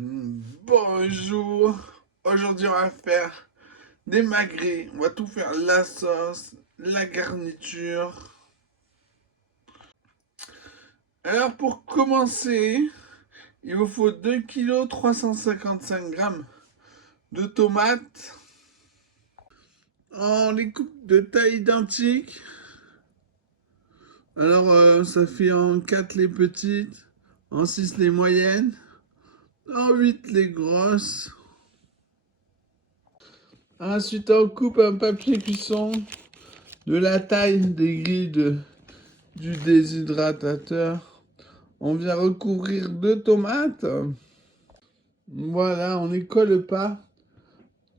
Bonjour, aujourd'hui on va faire des magrets, on va tout faire, la sauce, la garniture. Alors pour commencer, il vous faut 2 kg 355 grammes de tomates. On les coupe de taille identique. Alors ça fait en 4 les petites, en 6 les moyennes, en 8 les grosses. Ensuite on coupe un papier cuisson de la taille des grilles du déshydratateur. On vient recouvrir 2 tomates. Voilà, on les colle pas.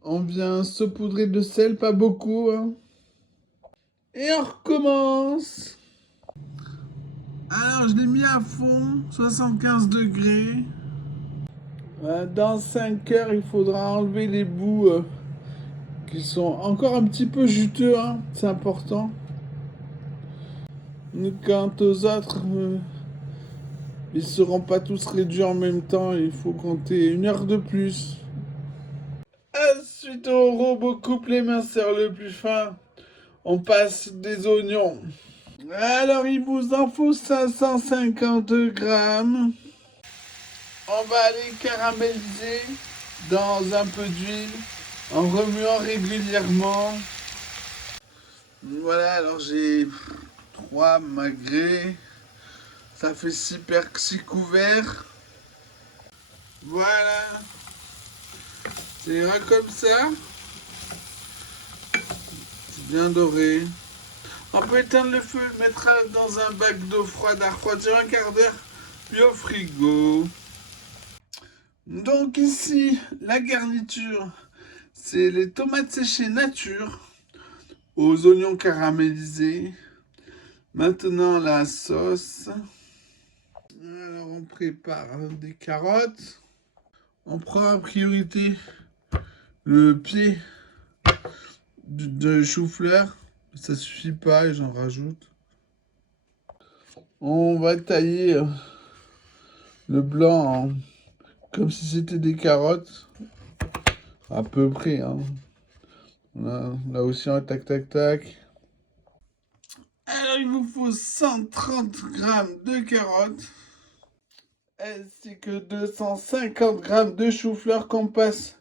On vient saupoudrer de sel, pas beaucoup, hein. Et on recommence. Alors, je l'ai mis à fond, 75 degrés. Dans 5 heures, il faudra enlever les bouts qui sont encore un petit peu juteux, hein. C'est important. Quant aux autres, ils ne seront pas tous réduits en même temps. Il faut compter 1 heure de plus. Ensuite, au robot coupe l'éminceur le plus fin. On passe des oignons. Alors, il vous en faut 550 grammes. On va les caraméliser dans un peu d'huile en remuant régulièrement. Voilà, alors j'ai 3 magrets. Ça fait 6 couverts. Voilà. Ça ira comme ça. C'est bien doré. On peut éteindre le feu, le mettre dans un bac d'eau froide à refroidir un quart d'heure, puis au frigo. Donc ici, la garniture, c'est les tomates séchées nature aux oignons caramélisés. Maintenant la sauce. Alors on prépare des carottes. On prend en priorité le pied de chou-fleur. Ça suffit pas et j'en rajoute. On va tailler le blanc comme si c'était des carottes. À peu près, hein. Là aussi, un tac, tac, tac. Alors, il vous faut 130 grammes de carottes. Ainsi que 250 grammes de chou-fleur qu'on passe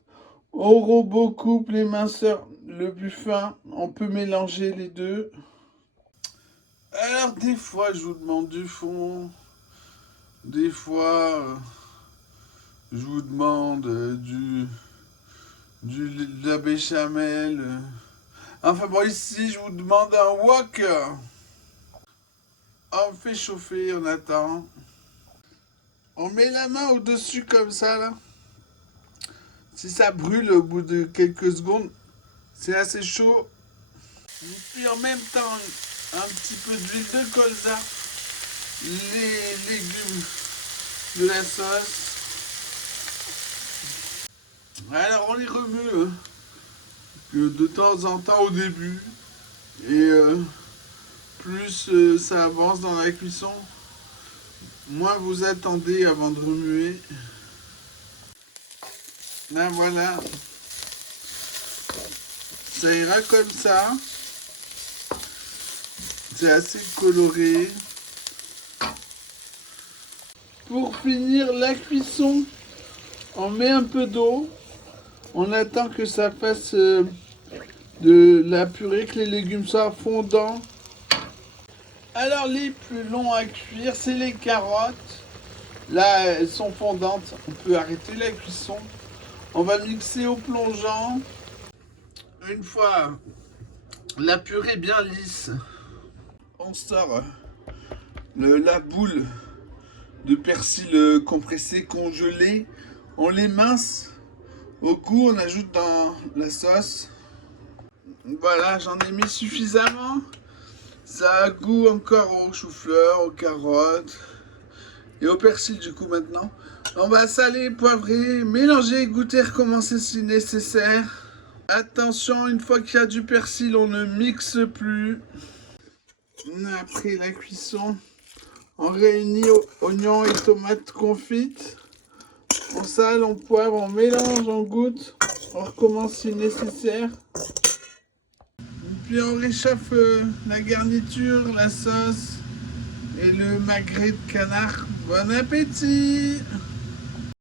au robot coupe l'éminceur le plus fin. On peut mélanger les deux. Alors, des fois, je vous demande du fond. Des fois, je vous demande de la béchamel. Enfin bon, ici, je vous demande un wok. On fait chauffer, on attend. On met la main au-dessus comme ça, là. Si ça brûle au bout de quelques secondes, c'est assez chaud. Puis en même temps, un petit peu d'huile de colza. Les légumes de la sauce. Alors on les remue de temps en temps au début. Et plus ça avance dans la cuisson, moins vous attendez avant de remuer. Là voilà. Ça ira comme ça. C'est assez coloré. Pour finir la cuisson, on met un peu d'eau. On attend que ça fasse de la purée, que les légumes soient fondants. Alors les plus longs à cuire, c'est les carottes. Là, elles sont fondantes. On peut arrêter la cuisson. On va mixer au plongeant. Une fois la purée bien lisse, on sort la boule de persil compressé, congelé. On l'émince. Au goût, on ajoute dans la sauce. Voilà, j'en ai mis suffisamment. Ça a goût encore au chou-fleur, aux carottes et au persil du coup maintenant. On va saler, poivrer, mélanger, goûter, recommencer si nécessaire. Attention, une fois qu'il y a du persil, on ne mixe plus. Après la cuisson, on réunit oignons et tomates confites. On sale, on poivre, on mélange, on goûte. On recommence si nécessaire. Puis on réchauffe la garniture, la sauce et le magret de canard. Bon appétit!